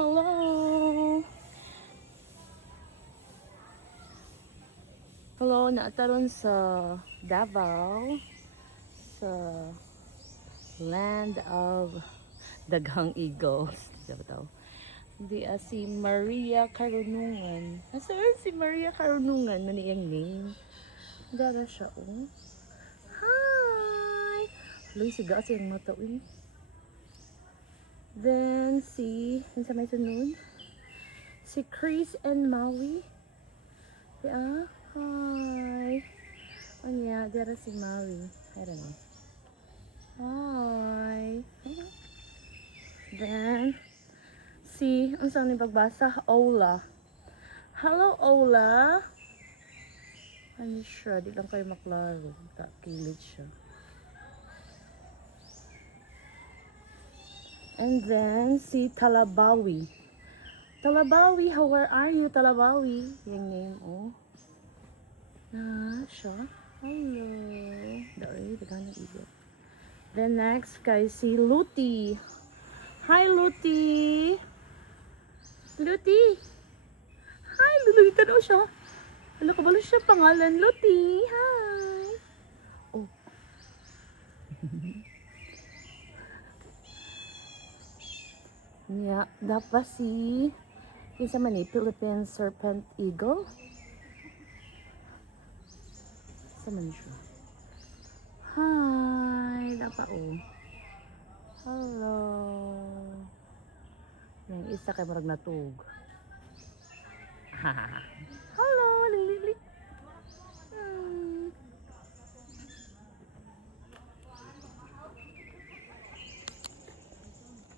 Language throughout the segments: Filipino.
Hello. Hello, naataron sa Davao, sa land of daghang eagles. Diba daw? Di si Maria Karunungan. Nasaan si Maria Karunungan? Ano niyang name? Dara siya, oh. Hi! Luy, siga kasi yung mata, uy. Then, ano sa may sunod? Si Chris and Maui. Yeah, hi. Anya, dara si Maui. I don't know. Hi. Then, ang saan ni pagbasa? Ola. Hello, Ola. Ano siya? Di lang kayo maklaro. Kilid siya. And then, si Talabawi. Talabawi, how are you, Talabawi? Yung name, oh. Siya. Hello. Dari, daghang ibo. Then next, kay si Luti. Hi, Luti. Luti. Hi, luluitan o siya. Ano ka ba siya pangalan? Luti. Hi. Oh. Yeah, dapat isa man Philippine Serpent Eagle. Sa man siya. Hi, dapat oh. Hello. Yung isa kay marag natug. Hello, lili.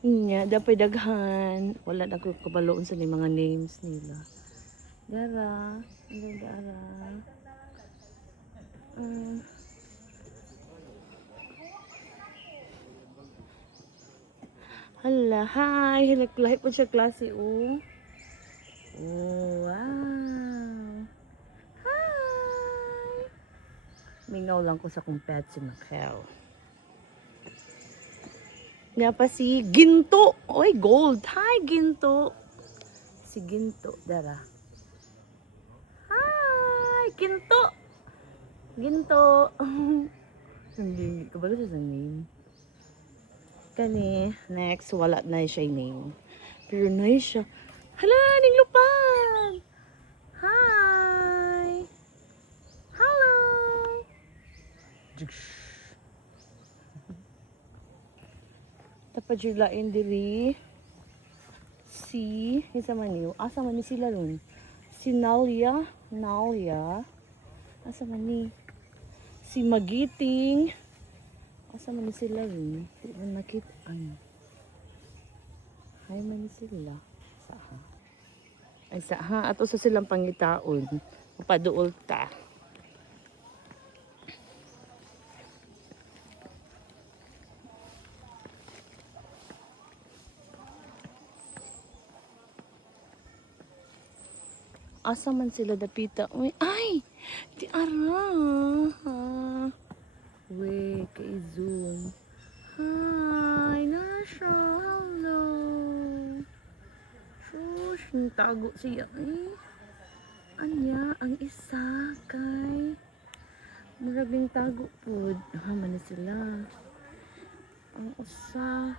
Nya, dapat daghan. Wala na ko kabaloon sa mga names nila. Dara, dara. Hala, hi. Hilak-lahi po siya klase, oh. Oh, wow. Hi. Mingaw lang ko sa kong pet si Macau. Nga pa si Ginto. Oy, gold. Hi, Ginto. Si Ginto, dara. Hi, Ginto. Ginto. Hindi, kabalo siya sa name. Kani, next, wala na siya name. Pero na siya. Hala, ning lupad. Hi. Hello. Tapos yung lain diri. Isa man yun. Asa man ni sila ron? Si Nalia. Asa man ni? Si Magiting. Asa man ni sila ron? Di man makita. Hay man ni sila. Saha. Ay saha. Ato sa silang pangitaon. Paduol ta. Asa man sila dapita? Uy, ay! Di ara. Wait, kay zoom. Hi, Nasha. Hello. Shush, tago siya. Anya, ang isa kay marabing tago po. Man sila. Ang usa.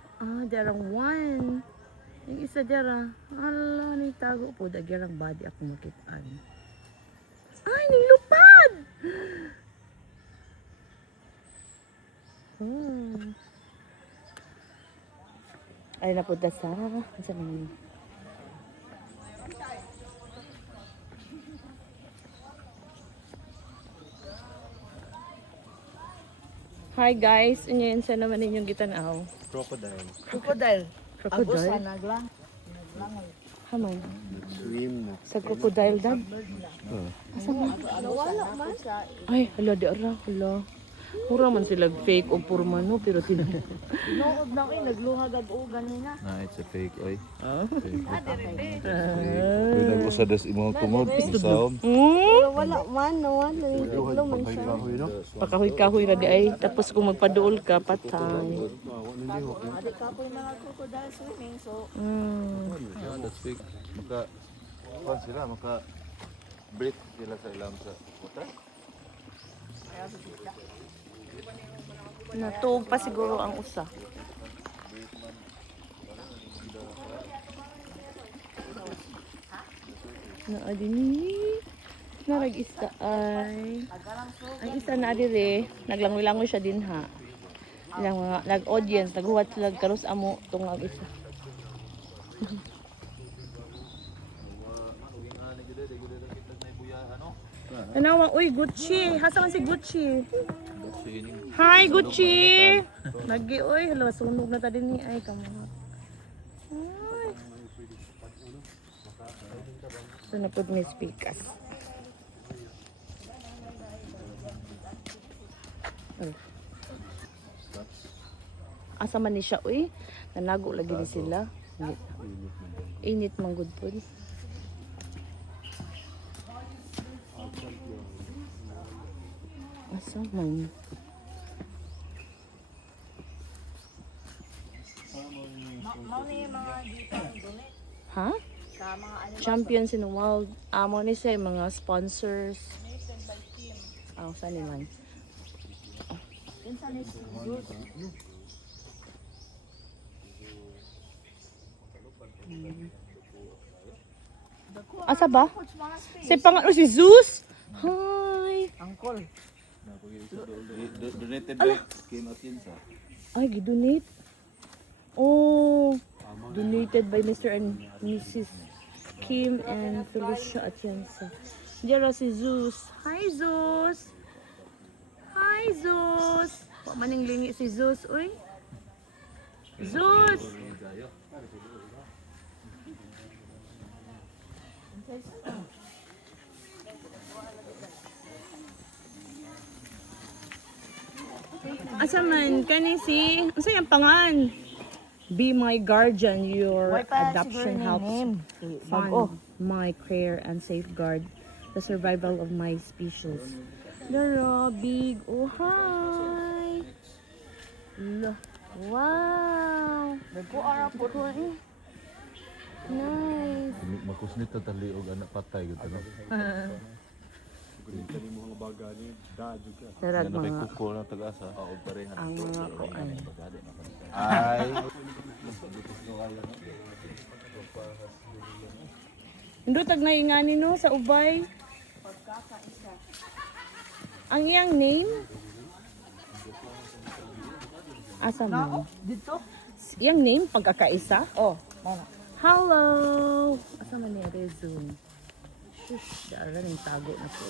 Darang one. Yung isa dara, ala ni tago po, dagyarang body ako makitaan. Ay, ning lupad! Ay, napunta sa naman. Hi guys, inyo sa naman ninyong gitanaw. Crocodile. Crocodile? Naglang. Haman. Swim na. Sa crocodile dad. Asa man? Nawala man. Ay, hala di ara, hala. Mura man sila fake o purman no, pero tinan. Nood na kayo, nagluhag ag-o ganina. It's a fake oy. Dire-dire. Pwede ko sa des imong tungod sound. Pero wala man, nawala. Naglo man siya. Pakahoy-kahoy ra di ay. Tapos kung magpaduol ka, patay. Adik ka po yung mga crocodile swimming, so last week. Kuan sila, breathe sila sa ilang sa water. Natuog pa siguro ang usa. Naadini. Narag-isa ay. Ang isa na dire, naglangoy-langoy siya din ha. Ilang mga nag-audience, naghuwat sila karos amo tong ang isa. Tanawa, uy, Gucci. Hasa man si Gucci? Hi, Gucci! Lagi, uy. Hala, sunog na ta din ni. Ay, kamuha. Ay. Ito na po may speakers. Ay. Asa man ni siya, uy. Nanago lagi ni sila. Init man good po. Asa man? Ha? Champions in the world. Amo ni siya yung mga sponsors. Saan naman? Asa ba? Si si Zeus? Hi! Donated by Kim Atienza. Ay, gidonate. Oh, donated by Mr. and Mrs. Kim and Felicia Atienza. Diyan si Zeus. Hi, Zeus! Hi, Zeus! Maning lingi si Zeus, uy. Zeus! Asa man, kani si... Asa yung pangan? Be my guardian, your adoption helps fund my care and safeguard the survival of my species. Dara, big, oh hi! Wow! Nice! Makusnit ta tali og anak patay gud no. Sarag Ano kay mga kuko na tagasa o parehan. ang mga kuan. Ay. Indutag na ingani no sa ubay. Ang iyang name? Asa mo? Dito? Iyang name pagkakaisa? Oh, mama. Hello! Asa man niya resume? Shush, dara ning tago na po.